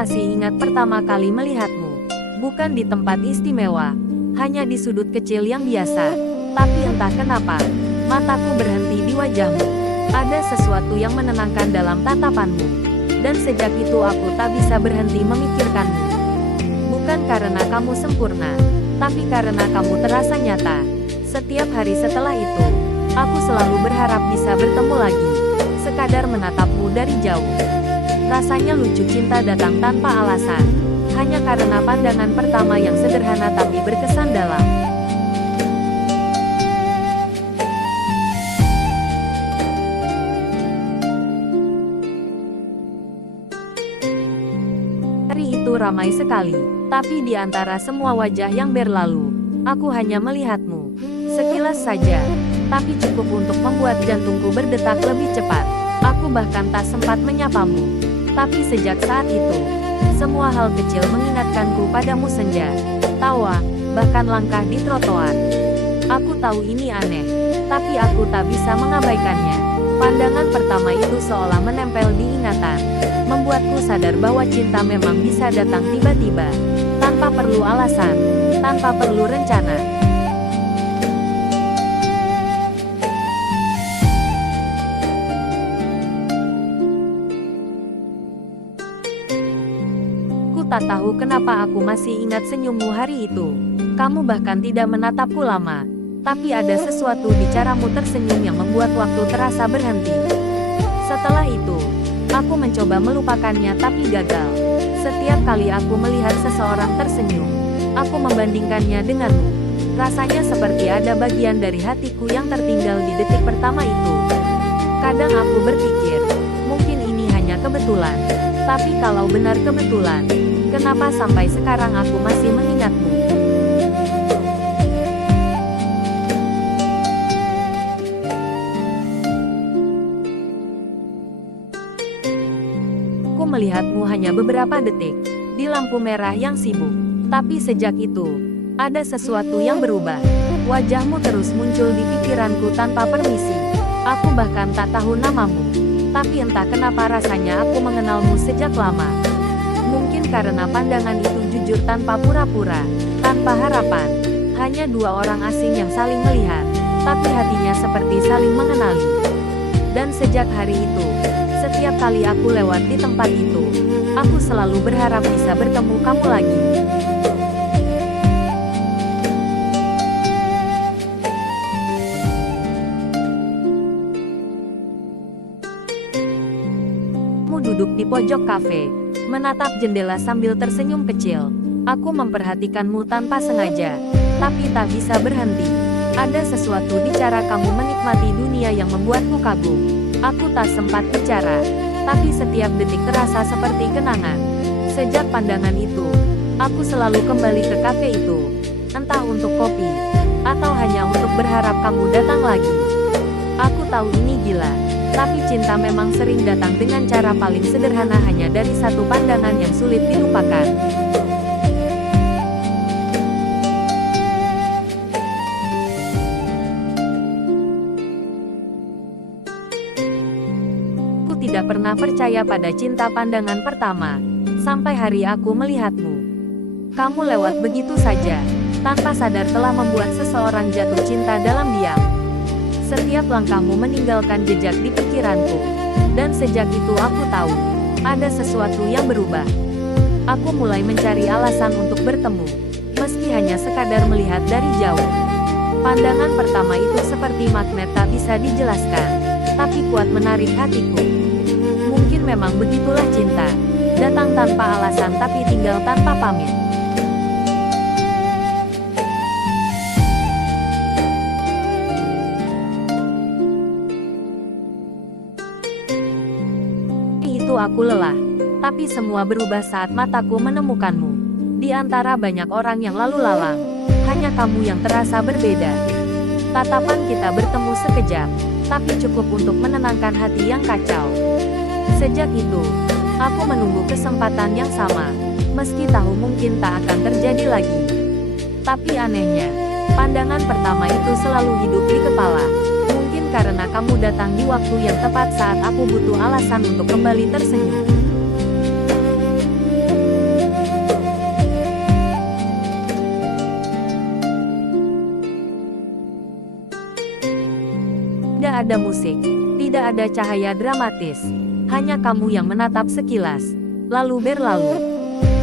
masih ingat pertama kali melihatmu. Bukan di tempat istimewa, hanya di sudut kecil yang biasa. Tapi entah kenapa, mataku berhenti di wajahmu. Ada sesuatu yang menenangkan dalam tatapanmu. Dan sejak itu aku tak bisa berhenti memikirkanmu. Bukan karena kamu sempurna, tapi karena kamu terasa nyata. Setiap hari setelah itu, aku selalu berharap bisa bertemu lagi. Sekadar menatapmu dari jauh. Rasanya lucu cinta datang tanpa alasan. Hanya karena pandangan pertama yang sederhana tapi berkesan dalam. Hari itu ramai sekali, tapi di antara semua wajah yang berlalu, aku hanya melihatmu. Sekilas saja, tapi cukup untuk membuat jantungku berdetak lebih cepat. Aku bahkan tak sempat menyapamu. Tapi sejak saat itu, semua hal kecil mengingatkanku padamu: senja, tawa, bahkan langkah di trotoar. Aku tahu ini aneh, tapi aku tak bisa mengabaikannya. Pandangan pertama itu seolah menempel di ingatan, membuatku sadar bahwa cinta memang bisa datang tiba-tiba, tanpa perlu alasan, tanpa perlu rencana. Ku tak tahu kenapa aku masih ingat senyummu hari itu. Kamu bahkan tidak menatapku lama. Tapi ada sesuatu di caramu tersenyum yang membuat waktu terasa berhenti. Setelah itu, aku mencoba melupakannya tapi gagal. Setiap kali aku melihat seseorang tersenyum, aku membandingkannya denganmu. Rasanya seperti ada bagian dari hatiku yang tertinggal di detik pertama itu. Kadang aku berpikir, mungkin ini hanya kebetulan. Tapi kalau benar kebetulan, kenapa sampai sekarang aku masih mengingatmu? Aku melihatmu hanya beberapa detik, di lampu merah yang sibuk. Tapi sejak itu, ada sesuatu yang berubah. Wajahmu terus muncul di pikiranku tanpa permisi. Aku bahkan tak tahu namamu. Tapi entah kenapa rasanya aku mengenalmu sejak lama. Mungkin karena pandangan itu jujur tanpa pura-pura, tanpa harapan. Hanya dua orang asing yang saling melihat, tapi hatinya seperti saling mengenali. Dan sejak hari itu, setiap kali aku lewat di tempat itu, aku selalu berharap bisa bertemu kamu lagi. Kamu duduk di pojok kafe, menatap jendela sambil tersenyum kecil. Aku memperhatikanmu tanpa sengaja, tapi tak bisa berhenti. Ada sesuatu di cara kamu menikmati dunia yang membuatku kagum. Aku tak sempat bicara, tapi setiap detik terasa seperti kenangan. Sejak pandangan itu, aku selalu kembali ke kafe itu. Entah untuk kopi, atau hanya untuk berharap kamu datang lagi. Aku tahu ini gila, tapi cinta memang sering datang dengan cara paling sederhana, hanya dari satu pandangan yang sulit dilupakan. Tidak pernah percaya pada cinta pandangan pertama, sampai hari aku melihatmu. Kamu lewat begitu saja, tanpa sadar telah membuat seseorang jatuh cinta dalam diam. Setiap langkahmu meninggalkan jejak di pikiranku, dan sejak itu aku tahu, ada sesuatu yang berubah. Aku mulai mencari alasan untuk bertemu, meski hanya sekadar melihat dari jauh. Pandangan pertama itu seperti magnet tak bisa dijelaskan, tapi kuat menarik hatiku. Mungkin memang begitulah cinta, datang tanpa alasan tapi tinggal tanpa pamit. Itu aku lelah, tapi semua berubah saat mataku menemukanmu. Di antara banyak orang yang lalu lalang, hanya kamu yang terasa berbeda. Tatapan kita bertemu sekejap, tapi cukup untuk menenangkan hati yang kacau. Sejak itu, aku menunggu kesempatan yang sama, meski tahu mungkin tak akan terjadi lagi. Tapi anehnya, pandangan pertama itu selalu hidup di kepala. Mungkin karena kamu datang di waktu yang tepat saat aku butuh alasan untuk kembali tersenyum. Tidak ada musik, tidak ada cahaya dramatis. Hanya kamu yang menatap sekilas, lalu berlalu.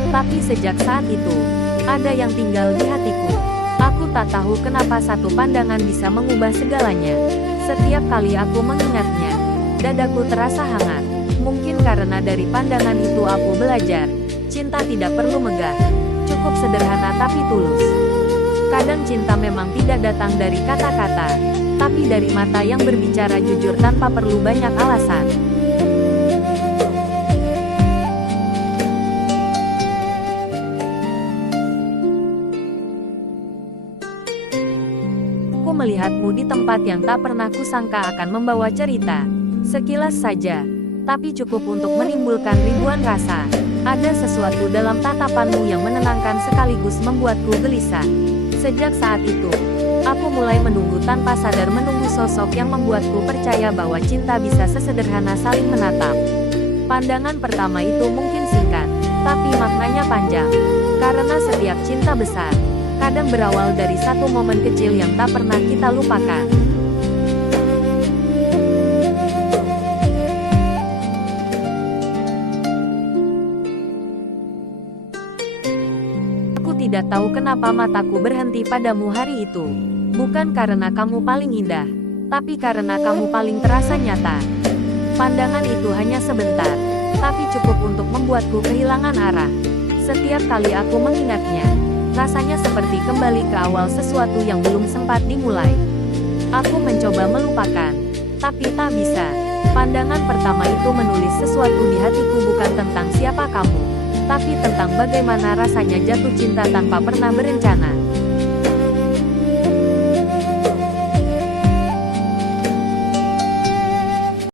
Tapi sejak saat itu, ada yang tinggal di hatiku. Aku tak tahu kenapa satu pandangan bisa mengubah segalanya. Setiap kali aku mengingatnya, dadaku terasa hangat. Mungkin karena dari pandangan itu aku belajar, cinta tidak perlu megah, cukup sederhana tapi tulus. Kadang cinta memang tidak datang dari kata-kata, tapi dari mata yang berbicara jujur tanpa perlu banyak alasan. Aku melihatmu di tempat yang tak pernah kusangka akan membawa cerita. Sekilas saja, tapi cukup untuk menimbulkan ribuan rasa. Ada sesuatu dalam tatapanmu yang menenangkan sekaligus membuatku gelisah. Sejak saat itu, aku mulai menunggu tanpa sadar, menunggu sosok yang membuatku percaya bahwa cinta bisa sesederhana saling menatap. Pandangan pertama itu mungkin singkat, tapi maknanya panjang. Karena setiap cinta besar, kadang berawal dari satu momen kecil yang tak pernah kita lupakan. Tidak tahu kenapa mataku berhenti padamu hari itu. Bukan karena kamu paling indah, tapi karena kamu paling terasa nyata. Pandangan itu hanya sebentar, tapi cukup untuk membuatku kehilangan arah. Setiap kali aku mengingatnya, rasanya seperti kembali ke awal sesuatu yang belum sempat dimulai. Aku mencoba melupakan, tapi tak bisa. Pandangan pertama itu menulis sesuatu di hatiku, bukan tentang siapa kamu, tapi tentang bagaimana rasanya jatuh cinta tanpa pernah berencana.